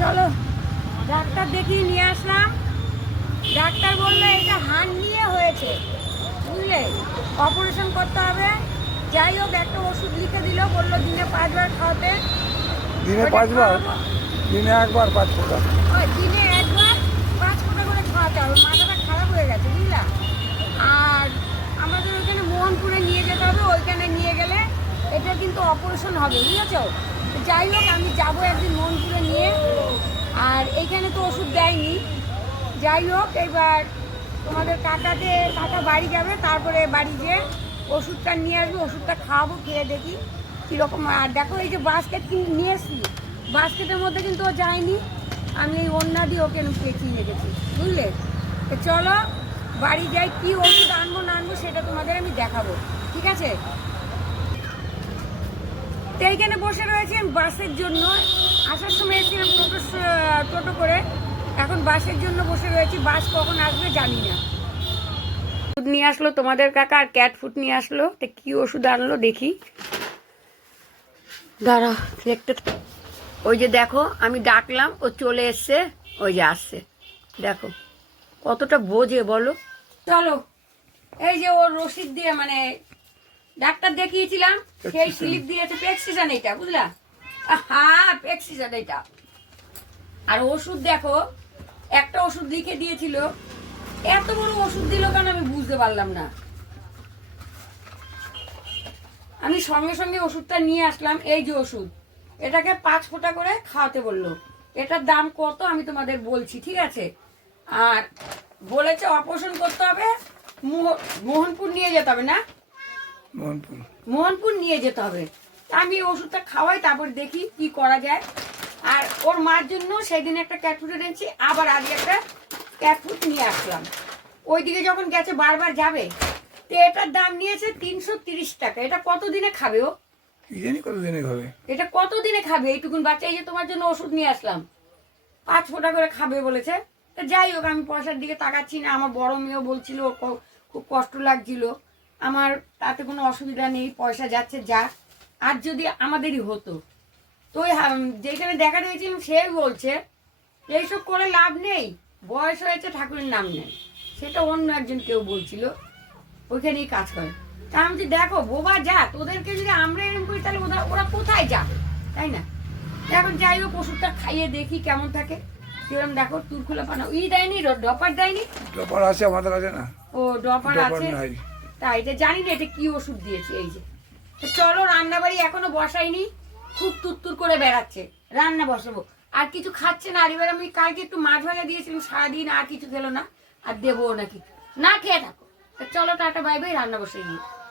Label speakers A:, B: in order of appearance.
A: চলো ডাক্তার দেখিয়ে নিয়ে আসলাম। ডাক্তার বলল এটা হান নিয়ে হয়েছে। বুঝলে? অপারেশন করতে হবে। যাই হোক একটা ওষুধ লিখে দিল বলল দিনে পাঁচবার খাওয়াতে।
B: দিনে পাঁচবার? দিনে একবার পাঁচ ফোঁটা?
A: দিনে একবার পাঁচ ফোঁটা করে খাওয়াতে হবে। মাথাটা খারাপ হয়ে গেছে বুঝলা? আর আমাদের ওইখানে মোহনপুরে নিয়ে যেতে হবে ওইখানে নিয়ে গেলে এটা কিন্তু অপারেশন হবে বুঝেছ? যাই হোক আমি যাব একদিন মোহনপুরে আর এইখানে তো ওষুধ দেয়নি। যাই হোক, এবার তোমাদের কাকাকে, কাকা বাড়ি যাবে, তারপরে বাড়ি গিয়ে ওষুধটা নিয়ে আসবে, ওষুধটা খাওয়াবো, খেয়ে দেখি কীরকম। আর দেখো, এই যে বাস্কেট নিয়ে এসছি। বাস্কেটের মধ্যে কিন্তু ও যায়নি। আমি এই অন্যা দিয়ে ওকে পেঁচিয়ে রেখেছি, বুঝলে? তো চলো, বাড়ি যাই, কি ওষুধ আনব, না আনব, সেটা তোমাদের আমি দেখাবো, ঠিক আছে? তো এইখানে বসে রয়েছে বাসের জন্য। টোটো করে এখন বাসের জন্য বসে রয়েছি। বাস কখন আসবে জানি না। ওষুধ নিয়ে আসলো তোমাদের কাকা আর ক্যাট ফুড নিয়ে আসলো। তো কি ওষুধ আনলো দেখি। দাঁড়া দেখতে ওই যে দেখো আমি ডাকলাম ও চলে এসছে ওই যে আসছে। দেখো কতটা বোঝে বলো। চলো এই যে ওর রসিদ দিয়ে মানে ডাক্তার দেখিয়েছিলাম সেই স্লিপ দিয়েছে পেক্সিসান এটা বুঝলা? হ্যাঁ পেক্সিসান এটা। আর ওষুধ দেখো একটা ওষুধ লিখে দিয়েছিল। এত বড় ওষুধ দিল কেন আমি বুঝতে পারলাম না। আমি সঙ্গে সঙ্গে ওষুধটা নিয়ে আসলাম এই যে ওষুধ। এটাকে পাঁচ ফোঁটা করে খাওয়াতে বলল। এটার দাম কত আমি তোমাদের বলছি ঠিক আছে? আর বলেছে অপারেশন করতে হবে মোহ- মোহনপুর নিয়ে যেতে হবে না?
B: মোহনপুর।
A: মোহনপুর নিয়ে যেতে হবে। আমি ওষুধটা খাওয়াই তারপর দেখি কি করা যায়। আর ওর মার জন্য সেদিন একটা ক্যাটফুট এনেছি আবার আগে একটা ক্যাটফুট নিয়ে আসলাম। ওইদিকে যখন গেছে বারবার যাবে তো এটার দাম নিয়েছে তিনশো তিরিশ টাকা। এটা কত দিনে খাবে ও?
B: কি জানি কত দিনে হবে
A: এটা কত দিনে খাবে? এইটুকুন বাচ্চা এই যে তোমার জন্য ওষুধ নিয়ে আসলাম। পাঁচ ফোঁটা করে খাবে বলেছে। তা যাই হোক আমি পয়সার দিকে তাকাচ্ছি না। আমার বড় মেয়েও বলছিল খুব কষ্ট লাগছিল। আমার তাতে কোনো অসুবিধা নেই পয়সা যাচ্ছে যা। আর যদি আমাদেরই হতো তো যেখানে দেখা দিয়েছিলাম সে বলছে এইসব করে লাভ নেই বয়স হয়েছে ঠাকুরের নাম নেই। সেটা অন্য একজন কেউ বলছিল ওইখানেই কাজ করে। তা আমি বলছি, দেখো বোবা যা তোদেরকে যদি আমরা এরকম করি তাহলে ওরা ওরা কোথায় যাবে? তাই না? এখন যাই হোক ওষুধটা খাইয়ে দেখি কেমন থাকে। কিরম দেখো তুরখুলা পানা ই দেয়নি ডপার দেয়নি?
B: ডপার আছে আমাদের আছে না?
A: ও ডপার আছে? তাই এটা জানি না এটা কি ওষুধ দিয়েছে এই যে। চলো রান্না বাড়ি এখনও বসাইনি খুব তুত্তুর করে বেড়াচ্ছে। রান্না বসাবো। আর কিছু খাচ্ছে না। আর এবার আমি কালকে একটু মাছ ভাজা দিয়েছিলাম, সারাদিন আর কিছু খেলো না। আর দেবো না কিছু। না খেয়ে থাকো। চলো টাটা, বাই বাই, রান্না বসে গিয়ে।